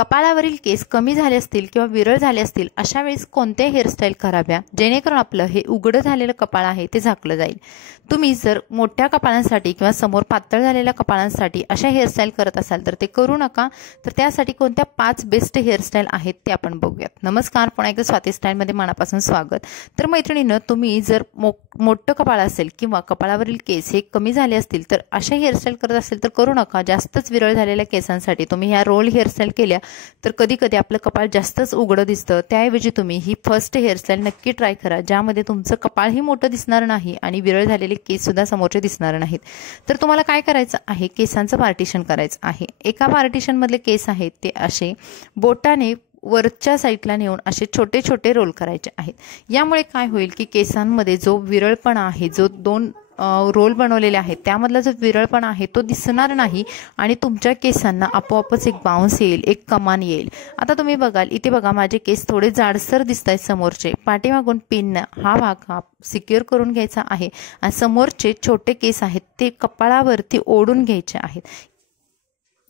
कपाळावरील केस कमी झाले असतील किंवा विरळ झाले असतील अशा वेळेस कोणत्या हेअरस्टाईल कराव्या जेणेकरून आपलं हे उघडं झालेलं कपाळ आहे ते झाकलं जाईल। तुम्ही जर मोठ्या कपाळांसाठी किंवा समोर पातळ झालेल्या कपाळांसाठी अशा हेअरस्टाईल करत असाल तर ते करू नका। तर त्यासाठी कोणत्या 5 बेस्ट हेअरस्टाईल आहेत ते आपण बघूयात। नमस्कार, पुन्हा एकदा स्वाती स्टाईलमध्ये मनापासून स्वागत। तर मैत्रिणींनो, तुम्ही जर मोठं कपाळ असेल किंवा कपाळावरील केस हे कमी झाले असतील तर अशा हेअरस्टाईल करत असेल तर करू नका। जास्तच विरळ झालेल्या केसांसाठी तुम्ही ह्या रोल हेअरस्टाईल केल्या तर कधी कधी आपलं कपाळ जास्तच उघडं दिसतं। त्याऐवजी तुम्ही ही फर्स्ट हेअरस्टाईल नक्की ट्राय करा, ज्यामध्ये तुमचं कपाळही मोठं दिसणार नाही आणि विरळ झालेले केस सुद्धा समोरचे दिसणार नाहीत। तर तुम्हाला काय करायचं आहे, केसांचं पार्टिशन करायचं आहे। एका पार्टिशन मधले केस आहेत ते असे बोटाने वरच्या साईडला नेऊन असे छोटे छोटे रोल करायचे आहेत। यामुळे काय होईल की केसांमध्ये जो विरळपणा आहे, जो 2 रोल बनवलेले आहेत त्यामधला जो विरळपणा आहे तो दिसणार नाही आणि तुमच्या केसांना आपोआपच एक बाउन्स येईल, एक कमान येईल। आता तुम्ही बघाल, इथे बघा माझे केस थोडे जाडसर दिसत आहेत समोरचे। पाठीमागून पिनने हा भाग सिक्युअर करून घ्यायचा आहे आणि समोरचे छोटे केस आहेत ते कपाळावरती ओढून घ्यायचे आहेत।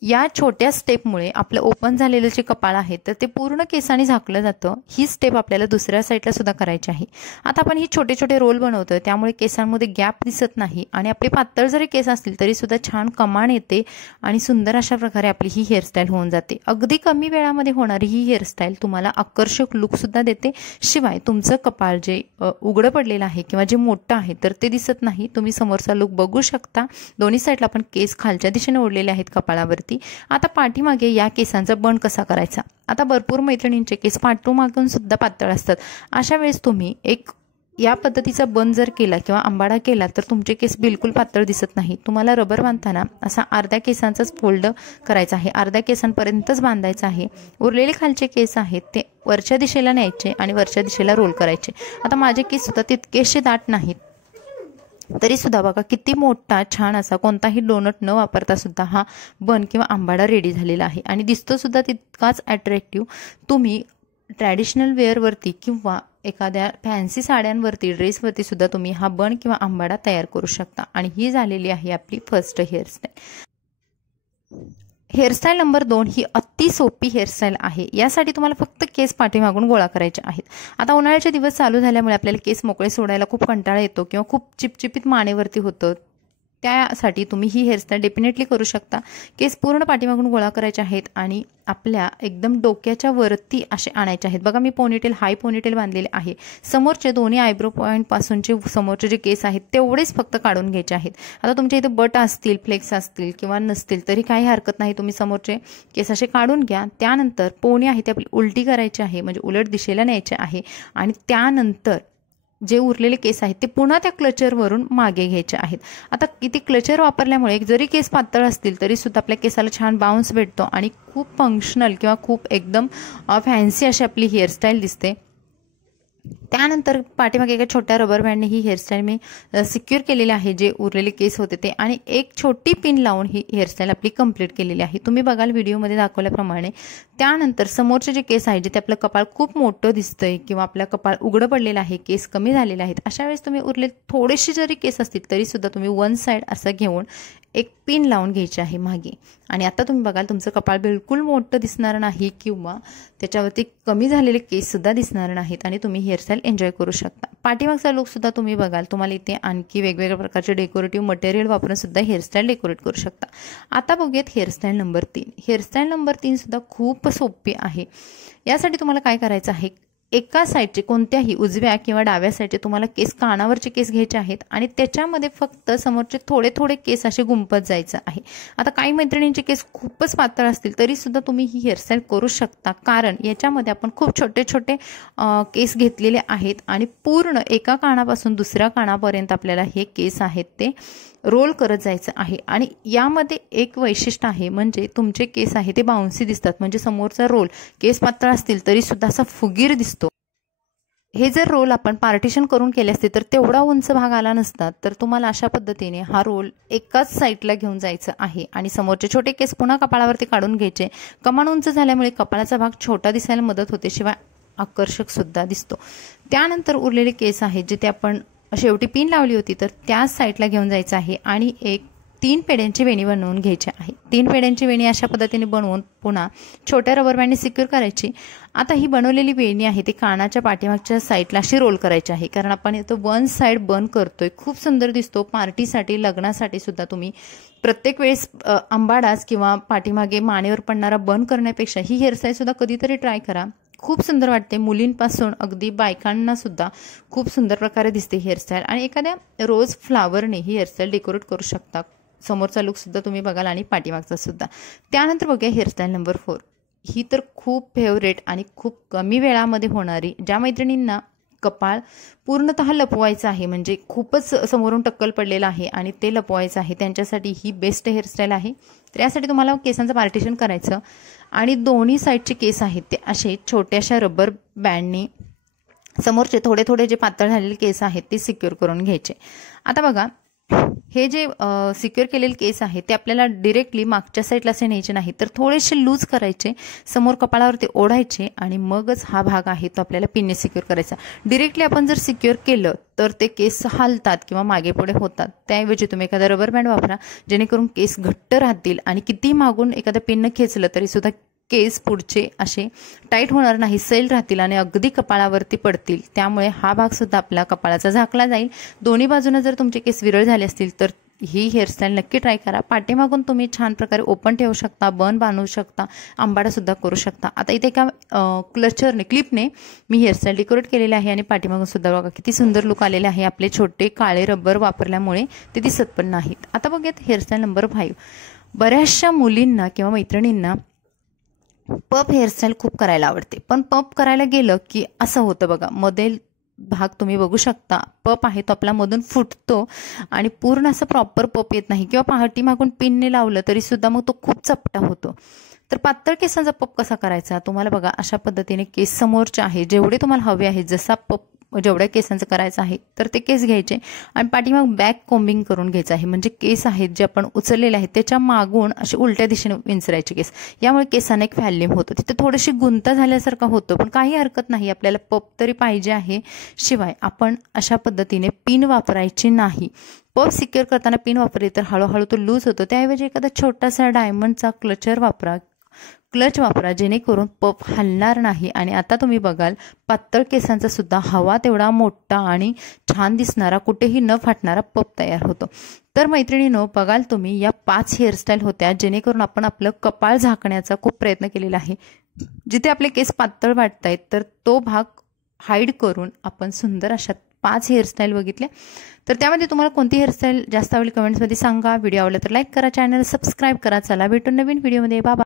या छोट्या स्टेपमुळे आपलं ओपन झालेलं जे कपाळ आहे तर ते पूर्ण केसांनी झाकलं जातं। ही स्टेप आपल्याला दुसऱ्या साईडला सुद्धा करायची आहे। आता आपण ही छोटे छोटे रोल बनवतोय त्यामुळे केसांमध्ये गॅप दिसत नाही आणि आपले पातळ जरी केस असतील तरी सुद्धा छान कमान येते आणि सुंदर अशा प्रकारे आपली ही हेअरस्टाईल होऊन जाते। अगदी कमी वेळामध्ये होणारी ही हेअरस्टाईल तुम्हाला आकर्षक लुक सुद्धा देते, शिवाय तुमचं कपाळ जे उघडं पडलेलं आहे किंवा जे मोठं आहे तर ते दिसत नाही। तुम्ही समोरचा लुक बघू शकता, दोन्ही साईडला आपण केस खालच्या दिशेने ओढलेले आहेत कपाळावरती। आता पाठीमागे या केसांचा बन कसा करायचा। आता भरपूर मैत्रिणींचे केस पाठीमागून सुद्धा पातळ असतात। अशा वेळेस तुम्ही या पद्धतीचा बन जर केला किंवा आंबाडा केला तर तुमचे केस बिलकुल पातळ दिसत नाही। तुम्हाला रबर बांधताना असा अर्ध्या केसांचाच फोल्ड करायचा आहे, अर्ध्या केसांपर्यंतच बांधायचा आहे। उरलेले खालचे केस आहेत ते वरच्या दिशेला न्यायचे आणि वरच्या दिशेला रोल करायचे। आता माझे केस सुद्धा तितकेसे दाट नाहीत, तरी सुद्धा बघा किती मोठा छान असा कोणताही डोनट न वापरता सुद्धा हा बन किंवा आंबाडा रेडी झालेला आहे आणि दिसतो सुद्धा तितकाच अट्रॅक्टिव्ह। तुम्ही ट्रॅडिशनल वेअरवरती किंवा एखाद्या फॅन्सी साड्यांवरती, ड्रेसवरती सुद्धा तुम्ही हा बन किंवा आंबाडा तयार करू शकता आणि ही झालेली आहे आपली फर्स्ट हेअरस्टाईल। हेअरस्टाईल नंबर 2 ही अति सोपी हेअरस्टाईल आहे। यासाठी तुम्हाला फक्त केस पाठीमागून गोळा करायचे आहेत। आता उन्हाळ्याचे दिवस चालू झाल्यामुळे आपल्याला केस मोकळे सोडायला खूप कंटाळा येतो किंवा खूप चिपचिपीत मानेवरती होतं, त्यासाठी तुम्ही ही हेअरस्टाईल डेफिनेटली करू शकता। केस पूर्ण पाठीमागून गोळा करायचे आहेत आणि आपल्या एकदम डोक्याच्या वरती असे आणायचे आहेत। बघा मी पोनीटेल, हाय पोनीटेल बांधलेले आहे। समोरचे दोन्ही आयब्रो पॉइंट पासूनचे समोरचे जे केस आहेत तेवढेच फक्त काढून घ्यायचे आहेत। आता तुमच्या इथे बट असतील, फ्लेक्स असतील किंवा नसतील तरी काही हरकत नाही, तुम्ही समोरचे केस असे काढून घ्या। त्यानंतर पोनी आहे ते आपली उलटी करायची आहे, म्हणजे उलट दिशेला न्यायचे आहे आणि त्यानंतर जे उरलेले केस आहेत ते पुन्हा त्या क्लचरवरून मागे घ्यायचे आहेत। आता किती क्लचर वापरल्यामुळे जरी केस पातळ असतील तरी सुद्धा आपल्या केसाला छान बाउन्स भेटतो आणि खूप फंक्शनल किंवा खूप एकदम फॅन्सी अशी आपली हेअरस्टाईल दिसते। त्यानंतर पाठीमागे एका छोट्या रबर बँडने ही हेअरस्टाईल मी सिक्युअर केलेली आहे, जे उरलेले केस होते ते, आणि एक छोटी पिन लावून ही हेअरस्टाईल आपली कंप्लीट केलेली आहे। तुम्ही बघाल व्हिडिओमध्ये दाखवल्याप्रमाणे। त्यानंतर समोरचे जे केस आहेत जे ते आपलं कपाळ खूप मोठं दिसतंय किंवा आपलं कपाळ उघडं पडलेलं आहे, केस कमी झालेले आहेत, अशा वेळेस तुम्ही उरलेले थोडेसे जरी केस असतील तरी सुद्धा तुम्ही वन साईड असं घेऊन एक पिन लावून घ्यायची आहे मागे आणि आता तुम्ही बघाल तुमचं कपाळ बिलकुल मोठं दिसणार नाही किंवा त्याच्यावरती कमी झालेले केस सुद्धा दिसणार नाहीत आणि तुम्ही हेअरस्टाईल एन्जॉय करू शकता। पाठीमागचा लुक सुद्धा तुम्ही बघाल, तुम्हाला इथे आणखी वेगवेगळ्या प्रकारचे डेकोरेटिव्ह मटेरियल वापरून सुद्धा हेअरस्टाईल डेकोरेट करू शकता। आता बघूयात हेअरस्टाईल नंबर 3। हेअरस्टाईल नंबर 3 सुद्धा खूप सोपी आहे। यासाठी तुम्हाला काय करायचं आहे, एका साईडचे कोणत्याही उजव्या किंवा डाव्या साईडचे तुम्हाला केस, कानावरचे केस घ्यायचे आहेत आणि त्याच्यामध्ये फक्त समोरचे थोडे थोडे केस असे गुंपत जायचं आहे। आता काही मैत्रिणींचे केस खूपच पातळ असतील तरी सुद्धा तुम्ही ही हेअरस्टाईल करू शकता, कारण याच्यामध्ये आपण खूप छोटे छोटे केस घेतलेले आहेत आणि पूर्ण एका कानापासून दुसऱ्या कानापर्यंत आपल्याला हे केस आहेत ते रोल करत जायचं आहे। आणि यामध्ये एक वैशिष्ट्य आहे, म्हणजे तुमचे केस आहे ते बाउन्सी दिसतात, म्हणजे समोरचा रोल केस पातळ असतील तरी सुद्धा असा फुगीर दिसतो। हे जर रोल आपण पार्टिशन करून केले असते तर तेवढा उंच भाग आला नसता। तर तुम्हाला अशा पद्धतीने हा रोल एकाच साईडला घेऊन जायचं आहे आणि समोरचे छोटे केस पुन्हा कपाळावरती काढून घ्यायचे। कमान उंच झाल्यामुळे कपाळाचा भाग छोटा दिसायला मदत होते, शिवाय आकर्षक सुद्धा दिसतो। त्यानंतर उरलेले केस आहेत जे ते आपण शेवटी पिन लावली होती तर त्याच साईडला घेऊन जायचं आहे आणि एक 3 पेड्यांची वेणी बनवून घ्यायची आहे। 3 पेड्यांची वेणी अशा पद्धतीने बनवून पुन्हा छोट्या रबर बँडने सिक्युअर करायची। आता ही बनवलेली वेणी आहे ती कानाच्या पाठीमागच्या साईडला अशी रोल करायची आहे, कारण आपण इथं वन साइड बन करतोय। खूप सुंदर दिसतो। पार्टीसाठी लग्नासाठी सुद्धा तुम्ही प्रत्येक वेळेस अंबाडाच किंवा पाठीमागे मानेवर पडणारा बन करण्यापेक्षा ही हेअरस्टाईल सुद्धा कधीतरी ट्राय करा। खूप सुंदर वाटते। मुलींपासून अगदी बायकांना सुद्धा खूप सुंदर प्रकारे दिसते हेअरस्टाईल। आणि एखाद्या रोज फ्लावरने ही हेअरस्टाईल डेकोरेट करू शकता। समोरचा लुक सुद्धा तुम्ही बघाल आणि पाठीमागचा सुद्धा। त्यानंतर बघूया हेअरस्टाईल नंबर 4। ही तर खूप फेवरेट आणि खूप कमी वेळामध्ये होणारी, ज्या मैत्रिणींना कपाळ पूर्णतः लपवायचं आहे, म्हणजे खूपच समोरून टक्कल पडलेलं आहे आणि ते लपवायचं आहे, त्यांच्यासाठी ही बेस्ट हेअरस्टाईल आहे। तर यासाठी तुम्हाला केसांचं पार्टिशन करायचं आणि दोन्ही साईडचे केस आहेत ते असे छोट्याशा रबर बँडने समोरचे थोडे थोडे जे पातळ झालेले केस आहेत ते सिक्युअर करून घ्यायचे। आता बघा, हे जे सिक्युअर केलेले केस आहेत ते आपल्याला डायरेक्टली मागच्या साईडला असे न्यायचे नाही, तर थोडेसे लूज करायचे, समोर कपाळावरती ओढायचे आणि मगच हा भाग आहे तो आपल्याला पिनने सिक्युअर करायचा। डायरेक्टली आपण जर सिक्युअर केलं तर ते केस हलतात किंवा मागे पुढे होतात। त्याऐवजी तुम्ही एखादा रबर बँड वापरा, जेणेकरून केस घट्ट राहतील आणि किती मागून एखाद्या पिननं खेचलं तरी सुद्धा केस पुढचे असे टाईट होणार नाही, सैल राहतील आणि अगदी कपाळावरती पडतील। त्यामुळे हा भाग सुद्धा आपला कपाळाचा झाकला जाईल। दोन्ही बाजूने जर तुमचे केस विरळ झाले असतील तर ही हेअरस्टाईल नक्की ट्राय करा। पाठीमागून तुम्ही छान प्रकारे ओपन ठेवू शकता, बन बांधू शकता, आंबाडा सुद्धा करू शकता। आता इथे एका क्लचरने क्लिपने मी हेअरस्टाईल डेकोरेट केलेली आहे आणि पाठीमागून सुद्धा बघा किती सुंदर लुक आलेले आहे। आपले छोटे काळे रबर वापरल्यामुळे ते दिसत पण नाहीत। आता बघूयात हेअरस्टाईल नंबर 5। बऱ्याचशा मुलींना किंवा मैत्रिणींना पप हेअरस्टाईल खूप करायला आवडते, पण पप करायला गेलं की असं होतं बघा, मध्ये भाग तुम्ही बघू शकता पप आहे तो आपला मधून फुटतो आणि पूर्ण असं प्रॉपर पप येत नाही, किंवा पाठीमागून पिनने लावलं तरी सुद्धा मग तो खूप चपटा होतो। तर पातळ केसांचा पप कसा करायचा, तुम्हाला बघा अशा पद्धतीने केस समोरचे आहे जेवढे तुम्हाला हवे आहे, जसा पप जेवढ्या केसांचं करायचं आहे तर ते केस घ्यायचे आणि पाठीमाग बॅक कोम्बिंग करून घ्यायचं आहे, म्हणजे केस आहेत जे आपण उचललेले आहेत त्याच्या मागून असे उलट्या दिशेने विंचरायचे केस। यामुळे केसांना एक व्हॅल्यूम होतं, तिथे थोडीशी गुंता झाल्यासारखं होतं, पण काही हरकत नाही, आपल्याला पप तरी पाहिजे आहे। शिवाय आपण अशा पद्धतीने पिन वापरायची नाही। पप सिक्युअर करताना पिन वापरली तर हळूहळू तो लूज होतो, त्याऐवजी एखादा छोटासा डायमंडचा क्लच वापरा जेणेकरून पप हलणार नाही। आणि आता तुम्ही बघाल पातळ केसांचा सुद्धा हवा तेवढा मोठा आणि छान दिसणारा, कुठेही न फाटणारा पप तयार होतो। तर मैत्रिणींनो, बघाल तुम्ही या 5 हेअरस्टाईल होत्या जेणेकरून आपण आपलं कपाळ झाकण्याचा खूप प्रयत्न केलेला आहे। जिथे आपले केस पातळ वाटतायत तर तो भाग हाईड करून आपण सुंदर अशा 5 हेअरस्टाईल बघितल्या। तर त्यामध्ये तुम्हाला कोणती हेअरस्टाईल जास्त आवडली कमेंट्समध्ये सांगा। व्हिडिओ आवडला तर लाईक करा, चॅनल सबस्क्राईब करा। चला भेटून नवीन व्हिडिओमध्ये, बाबा।